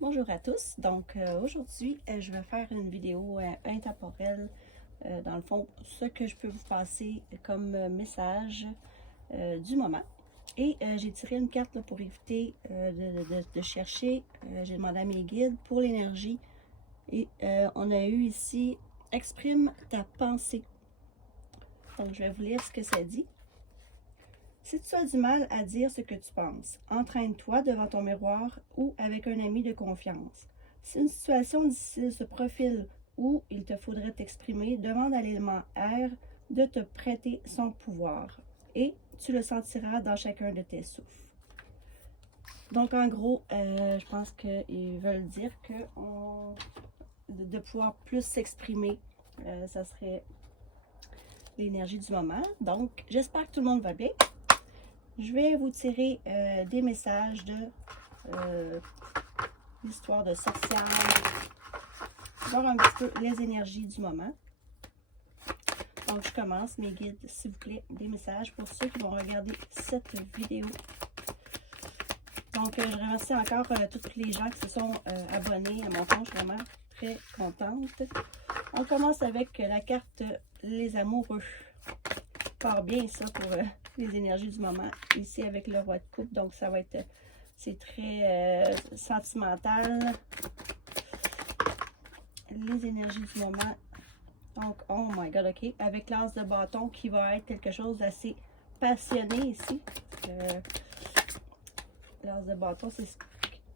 Bonjour à tous. Donc aujourd'hui, je vais faire une vidéo intemporelle. Dans le fond, ce que je peux vous passer comme message du moment. Et j'ai tiré une carte là, pour éviter de chercher. J'ai demandé à mes guides pour l'énergie. Et on a eu ici, exprime ta pensée. Donc je vais vous lire ce que ça dit. Si tu as du mal à dire ce que tu penses, entraîne-toi devant ton miroir ou avec un ami de confiance. Si une situation difficile se profile où il te faudrait t'exprimer, demande à l'élément air de te prêter son pouvoir et tu le sentiras dans chacun de tes souffles. Donc en gros, je pense qu'ils veulent dire que de pouvoir plus s'exprimer, ça serait l'énergie du moment. Donc j'espère que tout le monde va bien. Je vais vous tirer des messages de l'histoire de sorcières, voir un petit peu les énergies du moment. Donc, je commence, mes guides, s'il vous plaît, des messages pour ceux qui vont regarder cette vidéo. Donc, je remercie encore tous les gens qui se sont abonnés à mon compte. Je suis vraiment très contente. On commence avec la carte Les Amoureux. Part bien ça pour les énergies du moment. Ici avec le roi de coupe, donc ça va être, c'est très sentimental. Les énergies du moment. Donc, oh my god, ok. Avec l'as de bâton qui va être quelque chose d'assez passionné ici. L'as de bâton,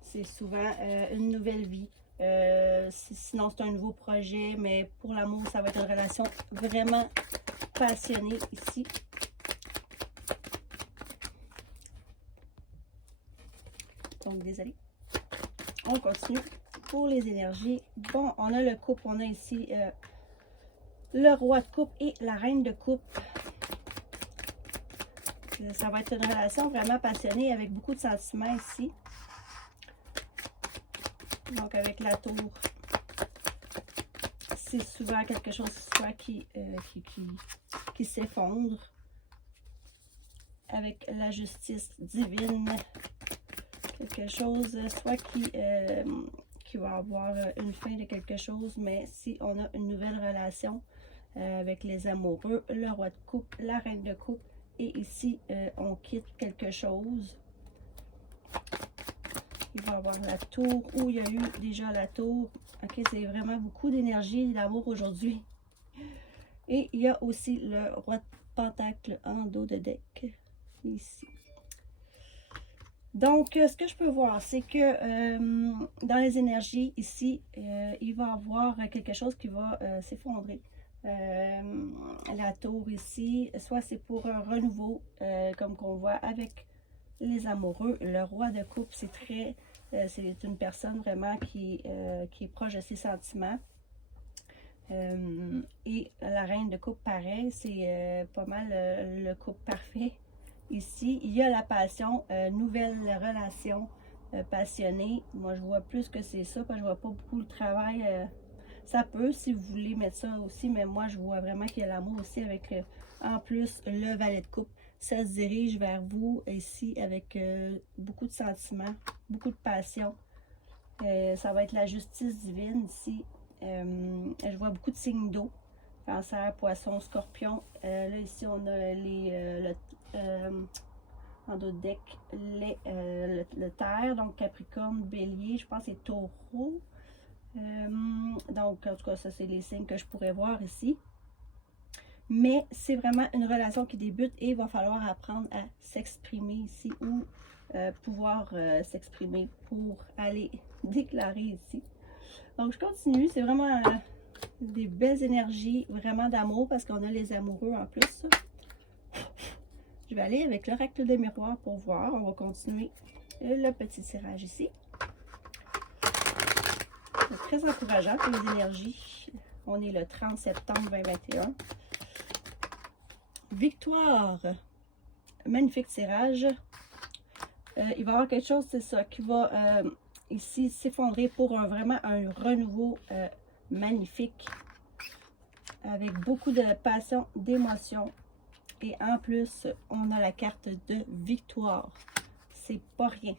c'est souvent une nouvelle vie. Sinon, c'est un nouveau projet, mais pour l'amour, ça va être une relation vraiment passionnée ici. Donc, désolé. On continue pour les énergies. Bon, on a le couple. On a ici le roi de coupe et la reine de coupe. Ça va être une relation vraiment passionnée avec beaucoup de sentiments ici. Donc, avec la tour, c'est souvent quelque chose soit qui s'effondre. Avec la justice divine, quelque chose soit qui va avoir une fin de quelque chose, mais si on a une nouvelle relation avec les amoureux, le roi de coupe, la reine de coupe, et ici on quitte quelque chose. Il va y avoir la tour, où il y a eu déjà la tour. Ok, c'est vraiment beaucoup d'énergie d'amour aujourd'hui. Et il y a aussi le roi de pentacle en dos de deck, ici. Donc, ce que je peux voir, c'est que dans les énergies, ici, il va y avoir quelque chose qui va s'effondrer. La tour ici, soit c'est pour un renouveau, comme qu'on voit avec les amoureux. Le roi de coupe, c'est très... c'est une personne vraiment qui est proche de ses sentiments. Et la reine de coupe, pareil, c'est pas mal le couple parfait. Ici, il y a la passion, nouvelle relation passionnée. Moi, je vois plus que c'est ça, parce que je vois pas beaucoup le travail. Ça peut, si vous voulez mettre ça aussi, mais moi, je vois vraiment qu'il y a l'amour aussi avec, en plus, le valet de coupe. Ça se dirige vers vous ici avec beaucoup de sentiments, beaucoup de passion. Ça va être la justice divine ici. Je vois beaucoup de signes d'eau. Cancer, poisson, scorpion. Là, ici, on a en dos de deck, le terre, donc Capricorne, Bélier, je pense que c'est Taureau. Donc, en tout cas, ça, c'est les signes que je pourrais voir ici. Mais c'est vraiment une relation qui débute et il va falloir apprendre à s'exprimer ici ou pouvoir s'exprimer pour aller déclarer ici. Donc, je continue. C'est vraiment des belles énergies, vraiment d'amour parce qu'on a les amoureux en plus. Je vais aller avec l'oracle des miroirs pour voir. On va continuer le petit tirage ici. C'est très encourageant pour les énergies. On est le 30 septembre 2021. Victoire. Magnifique tirage. Il va y avoir quelque chose, c'est ça, qui va ici s'effondrer pour vraiment un renouveau magnifique. Avec beaucoup de passion, d'émotion. Et en plus, on a la carte de victoire. C'est pas rien.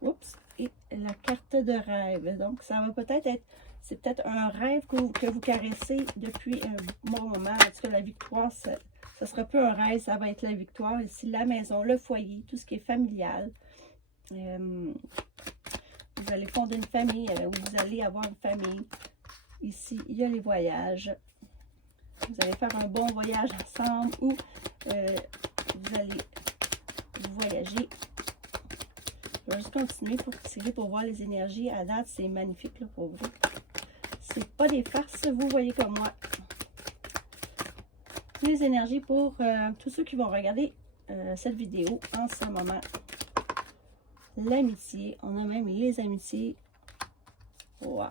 Oups. Et la carte de rêve. Donc, ça va peut-être être, c'est peut-être un rêve que vous caressez depuis un bon moment. En tout cas, la victoire, ça sera plus un rêve, ça va être la victoire. Ici, la maison, le foyer, tout ce qui est familial. Vous allez fonder une famille, ou vous allez avoir une famille. Ici, il y a les voyages. Vous allez faire un bon voyage ensemble ou vous allez voyager. Je vais juste continuer pour tirer pour voir les énergies. À date, c'est magnifique là, pour vous. C'est pas des farces, vous voyez comme moi. Les énergies pour tous ceux qui vont regarder cette vidéo en ce moment. L'amitié. On a même les amitiés. Wow!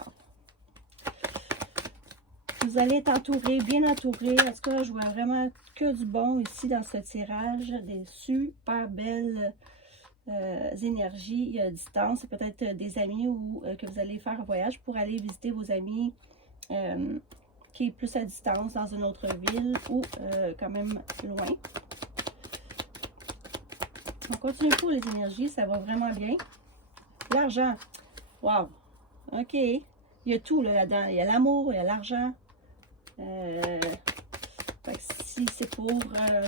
Vous allez être entouré, bien entouré. En tout cas, je vois vraiment que du bon ici dans ce tirage. Des super belles énergies. Il y a distance, peut-être des amis ou que vous allez faire un voyage pour aller visiter vos amis qui est plus à distance dans une autre ville ou quand même loin. On continue pour les énergies, ça va vraiment bien. L'argent, wow, ok. Il y a tout là-dedans. Il y a l'amour, il y a l'argent. Si c'est pour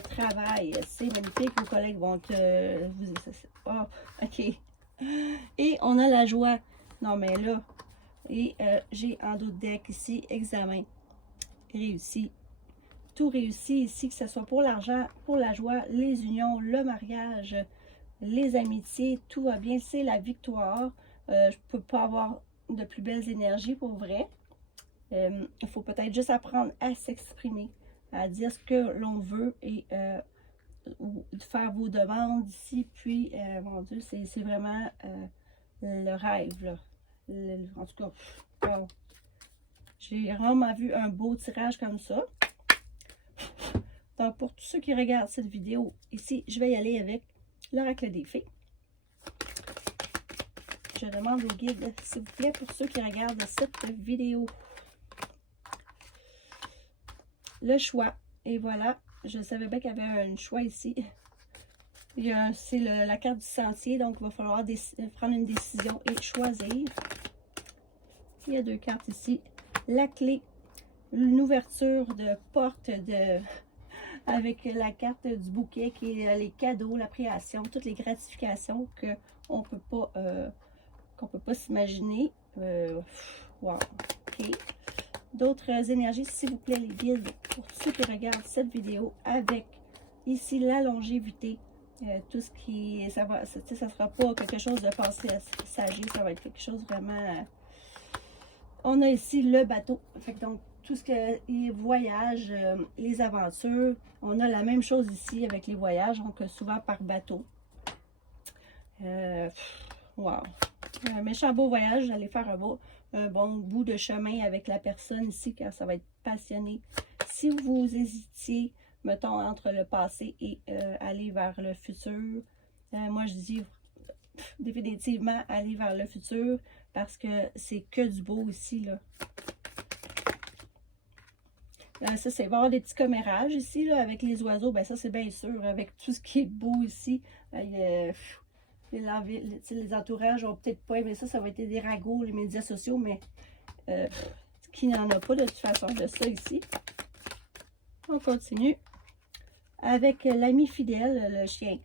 travail, c'est magnifique. Vos collègues vont te... oh, ok. Et on a la joie. Non, mais là, et j'ai en d'autres deck ici, examen. Réussi. Tout réussi ici, que ce soit pour l'argent, pour la joie, les unions, le mariage, les amitiés, tout va bien. C'est la victoire. Je ne peux pas avoir de plus belles énergies pour vrai. Il faut peut-être juste apprendre à s'exprimer, à dire ce que l'on veut et ou faire vos demandes ici. Puis, mon Dieu, c'est vraiment le rêve, là. En tout cas, wow. J'ai vraiment vu un beau tirage comme ça. Donc, pour tous ceux qui regardent cette vidéo, ici, je vais y aller avec l'oracle des fées. Je demande au guide, s'il vous plaît, pour ceux qui regardent cette vidéo. Le choix. Et voilà, je savais bien qu'il y avait un choix ici. C'est la carte du sentier, donc il va falloir prendre une décision et choisir. Il y a deux cartes ici. La clé, une ouverture de porte avec la carte du bouquet qui est les cadeaux, la création, toutes les gratifications qu'on ne peut pas s'imaginer. Wow, ok. D'autres énergies, s'il vous plaît, les guides, pour ceux qui regardent cette vidéo, avec ici la longévité, tout ce qui, ça sera pas quelque chose de passager, ça va être quelque chose vraiment, on a ici le bateau, fait que donc tout ce que les voyages, les aventures, on a la même chose ici avec les voyages, donc souvent par bateau. Wow, un méchant beau voyage, vous allez faire un bon bout de chemin avec la personne ici, car ça va être passionné. Si vous hésitiez, mettons, entre le passé et aller vers le futur, moi je dis définitivement aller vers le futur, parce que c'est que du beau ici, là. Ça, c'est voir des petits commérages ici, là, avec les oiseaux, ben ça c'est bien sûr, avec tout ce qui est beau ici. Les entourages ont peut-être pas aimé ça, ça va être des ragots, les médias sociaux, mais qui n'en a pas de toute façon de ça ici. On continue avec l'ami fidèle, le chien.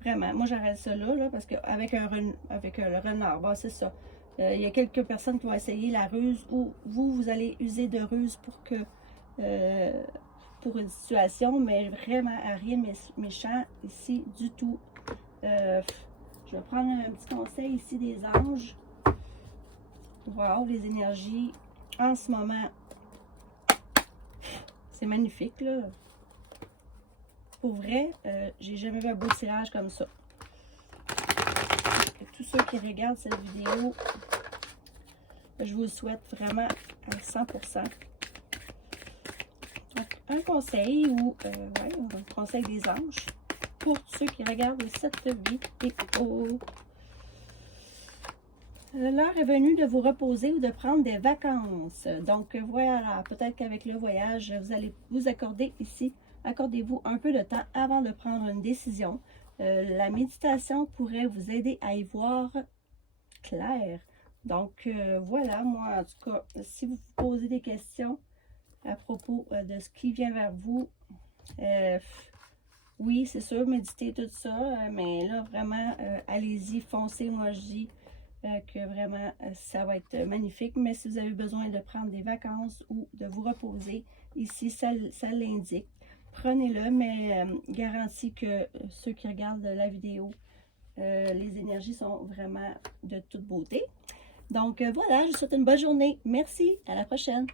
Vraiment, moi j'arrête ça là, parce qu'avec le renard, bon, c'est ça. Il y a quelques personnes qui vont essayer la ruse, ou vous allez user de ruse pour une situation, mais vraiment rien de méchant ici du tout. Je vais prendre un petit conseil ici des anges. Wow, les énergies en ce moment, c'est magnifique là. Pour vrai, j'ai jamais vu un beau tirage comme ça. Et tous ceux qui regardent cette vidéo, je vous le souhaite vraiment à 100%. Donc, un conseil ou un conseil des anges pour ceux qui regardent cette vidéo. L'heure est venue de vous reposer ou de prendre des vacances. Donc voilà, peut-être qu'avec le voyage, vous allez vous accorder ici, accordez-vous un peu de temps avant de prendre une décision. La méditation pourrait vous aider à y voir clair. Donc, voilà, moi, en tout cas, si vous vous posez des questions à propos de ce qui vient vers vous, oui, c'est sûr, méditer, tout ça, mais là, vraiment, allez-y, foncez, moi, je dis que vraiment, ça va être magnifique. Mais si vous avez besoin de prendre des vacances ou de vous reposer, ici, ça l'indique. Prenez-le, mais garantis que ceux qui regardent la vidéo, les énergies sont vraiment de toute beauté. Donc voilà, je vous souhaite une bonne journée. Merci, à la prochaine.